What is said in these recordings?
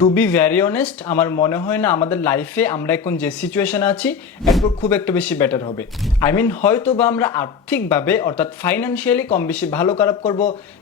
Two B vary honest আমার মনে হয় না আমাদের লাইফে আমরা এখন যে সিচুয়েশন আছি এরপর খুব একটা বেশি বেটার হবে। আই মিন হয়তো বা আমরা আর্থিকভাবে, অর্থাৎ ফাইন্যান্সিয়ালি কম বেশি ভালো খারাপ করব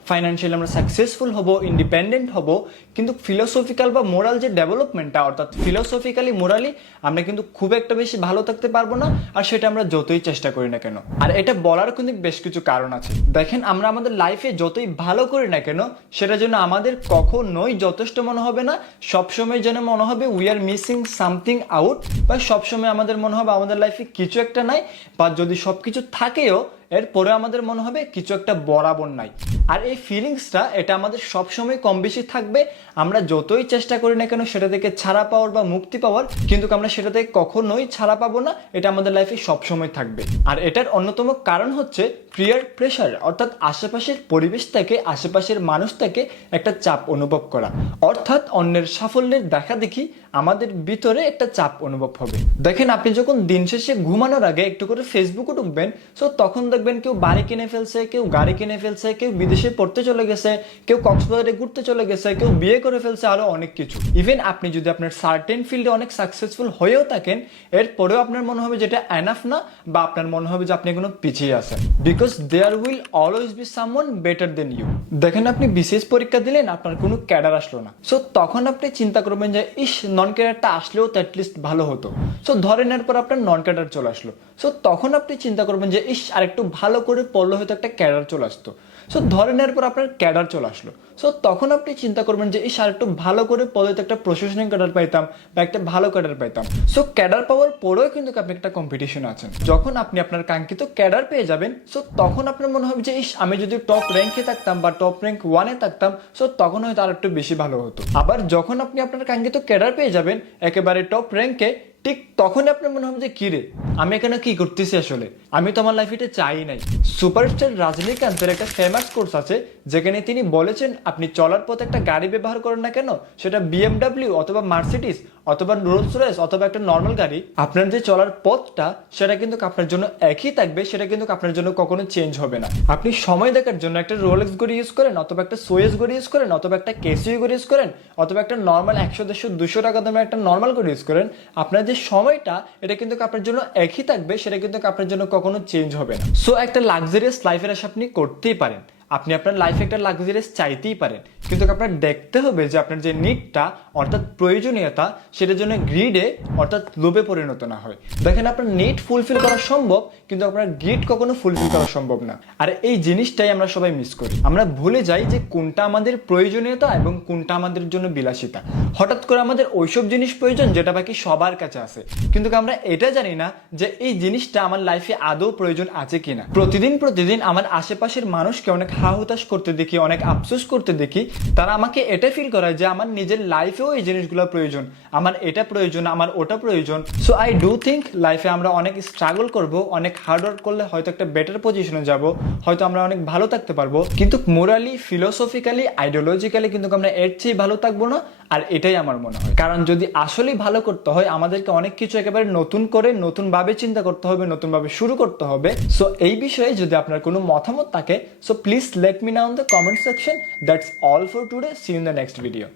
ফাইন্যান্সিয়ালি আমরা সাকসেসফুল হব ইন্ডিপেন্ডেন্ট হব, কিন্তু ফিলোসফিক্যাল বা মোরাল যে ডেভেলপমেন্টটা অর্থাৎ ফিলোসফিক্যালি মোরালি আমরা কিন্তু খুব একটা বেশি ভালো থাকতে পারব না, আর সেটা আমরা যতই চেষ্টা করি না কেন। আর এটা বলার কিন্তু বেশ কিছু কারণ আছে। দেখেন, আমরা আমাদের লাইফে যতই ভালো করি না কেন, সেটা জন্য আমাদের কখনোই যথেষ্ট মনে হবে না সবসময় যেন মনে হবে we are missing something out বা সবসময় আমাদের মনে হবে আমাদের লাইফে কিছু একটা নাই, বা যদি সব কিছু থাকেও এরপরে আমাদের মনে হবে কিছু একটা বরাবর নাই। আর এই ফিলিংসটা এটা আমাদের সবসময় কম বেশি থাকবে। আমরা যতই চেষ্টা করি না কেন সেটা থেকে ছাড়া পাওয়ার বা মুক্তি পাওয়ার, কিন্তু আমরা সেটা থেকে কখনোই ছাড়া পাবো না, এটা আমাদের লাইফে সবসময় থাকবে। আর এটার অন্যতম কারণ হচ্ছে প্রিয়ার প্রেশার অর্থাৎ আশেপাশের পরিবেশ থেকে, আশেপাশের মানুষ থেকে একটা চাপ অনুভব করা। অর্থাৎ অন্যের সাফল্যের দেখা দেখি আমাদের ভিতরে একটা চাপ অনুভব হবে। দেখেন, আপনি যখন দিন শেষে ঘুমানোর আগে একটু করে ফেসবুকে ঢুকবেন সো তখন দেখবেন কেউ বাড়ি কিনে ফেলছে, কেউ গাড়ি কিনে ফেলছে, কেউ বিদেশে পড়তে চলে গেছে, কেউ কক্সবাজারে ঘুরতে চলে গেছে, কেউ বিয়ে করে ফেলছে, আরও অনেক কিছু। ইভেন আপনি যদি আপনার সার্টেন ফিল্ডে অনেক সাকসেসফুল হয়েও থাকেন, এরপরেও আপনার মনে হবে যেটা এনাফ না, বা আপনার মনে হবে যে আপনি কোনো পিছিয়ে আছেন। Because there will always be someone better than you দেখেন আপনি বিশেষ পরীক্ষা দিলেন, আপনার কোনো ক্যাডার আসলো না। সো তখন আপনি চিন্তা করবেন যে, ইস নন ক্যাডারটা আসলেও তো অ্যাটলিস্ট ভালো হতো। সো ধরে নেওয়ার পর আপনার নন ক্যাডার চলে আসলো। সো তখন আপনি চিন্তা করবেন যে, ইস, আরেকটু ভালো করে পড়লে হয়তো একটা ক্যাডার চলে আসতো। সো ধরে নেওয়ার পর আপনার ক্যাডার চলে আসলো। সো তখন আপনি চিন্তা করবেন যে, ইস, আর একটু ভালো করে পদে তো একটা প্রশাসনিক ক্যাডার পাইতাম বা একটা ভালো ক্যাডার পাইতাম। সো ক্যাডার পাওয়ার পরেও কিন্তু আপনি একটা কম্পিটিশন আছেন। যখন আপনি আপনার কাঙ্ক্ষিত ক্যাডার পেয়ে যাবেন সো তখন আপনার মনে হবে যে, ইস, আমি যদি টপ র্যাঙ্কে থাকতাম বা টপ র্যাঙ্ক ওয়ানে থাকতাম সো তখন হয়তো আর একটু বেশি ভালো হতো। আবার যখন আপনি আপনার কাঙ্ক্ষিত ক্যাডার পেয়ে যাবেন, একেবারে টপ র্যাঙ্কে ঠিক তখনই আপনার মনে হবে যে, কি রে? আমি এখানে কি করতেছি আসলে? আমি তো আমার লাইফ এটা চাই নাই। সুপারস্টার রজনীকান্তের একটা ফেমাস কোর্স আছে, যেখানে তিনি বলেছেন, আপনি চলার পথে একটা গাড়ি ব্যবহার করেন না কেন? সেটা বিএমডাব্লিউ অথবা মার্সিডিস অথবা রোলস রয়েস অথবা একটা নর্মাল গাড়ি। আপনার যে চলার পথটা, সেটা কিন্তু আপনার জন্য একই থাকবে, সেটা কিন্তু আপনার জন্য কখনো চেঞ্জ হবে না। আপনি সময় দেখার জন্য একটা রোলেক্স গড়ি ইউজ করেন, অথবা একটা সোয়েস গড়ি ইউজ করেন, অথবা একটা কেসিও গড়ি ইউজ করেন, অথবা একটা নর্মাল একশো, দেড়শো, দুশো টাকা দামে একটা নর্মাল গড়ি ইউজ করেন। আপনার যে সময়টা এটা কিন্তু আপনার জন্য একই থাকবে, সেটা কিন্তু আপনার জন্য কখনো চেঞ্জ হবে না। সো একটা লাক্সারিয়াস লাইফের আশা আপনি করতেই পারেন। আপনি আপনার লাইফে একটা লাক্সারিয়াস চাইতেই পারেন। কিন্তু আপনার দেখতে হবে যে আপনার যে নিডটা অর্থাৎ প্রয়োজনীয়তা, সেটার জন্য গ্রিডে অর্থাৎ লোভে পরিণত না হয়। দেখেন আপনার নিড ফুলফিল করা সম্ভব, কিন্তু আপনার গ্রিড কখনো ফুলফিল করা সম্ভব না। আর এই জিনিসটাই আমরা সবাই মিস করি। আমরা ভুলে যাই যে কোনটা আমাদের প্রয়োজনীয়তা এবং কোনটা আমাদের জন্য বিলাসিতা। হঠাৎ করে আমাদের ওইসব জিনিস প্রয়োজন যেটা বাকি সবার কাছে আছে। কিন্তু আমরা এটা জানি না যে এই জিনিসটা আমার লাইফে আদৌ প্রয়োজন আছে কিনা। প্রতিদিন প্রতিদিন আমার আশেপাশের মানুষকে অনেক হা হতাশ করতে দেখি, অনেক আফসোস করতে দেখি, তারা আমাকে এটা ফিল করায় যে আমার নিজের লাইফেও এই জিনিসগুলো প্রয়োজন। আমার এটা প্রয়োজন, আমার ওটা প্রয়োজন। সো আই ডু থিঙ্ক লাইফে আমরা অনেক স্ট্রাগল করব, অনেক হার্ড ওয়ার্ক করলে হয়তো একটা বেটার পজিশনে যাব, হয়তো আমরা অনেক ভালো থাকতে পারব। কিন্তু মোরালি ফিলোসফিক্যালি আইডিওলজিক্যালি কিন্তু আমরা এর চেয়ে ভালো থাকব না আর এটাই আমার মনে হয়। কারণ যদি আসলেই ভালো করতে হয়, আমাদেরকে অনেক কিছু একেবারে নতুন করে, নতুনভাবে চিন্তা করতে হবে, নতুনভাবে শুরু করতে হবে। সো এই বিষয়ে যদি আপনার কোনো মতামত থাকে so please let me know in the comment section that's all for today see in the next video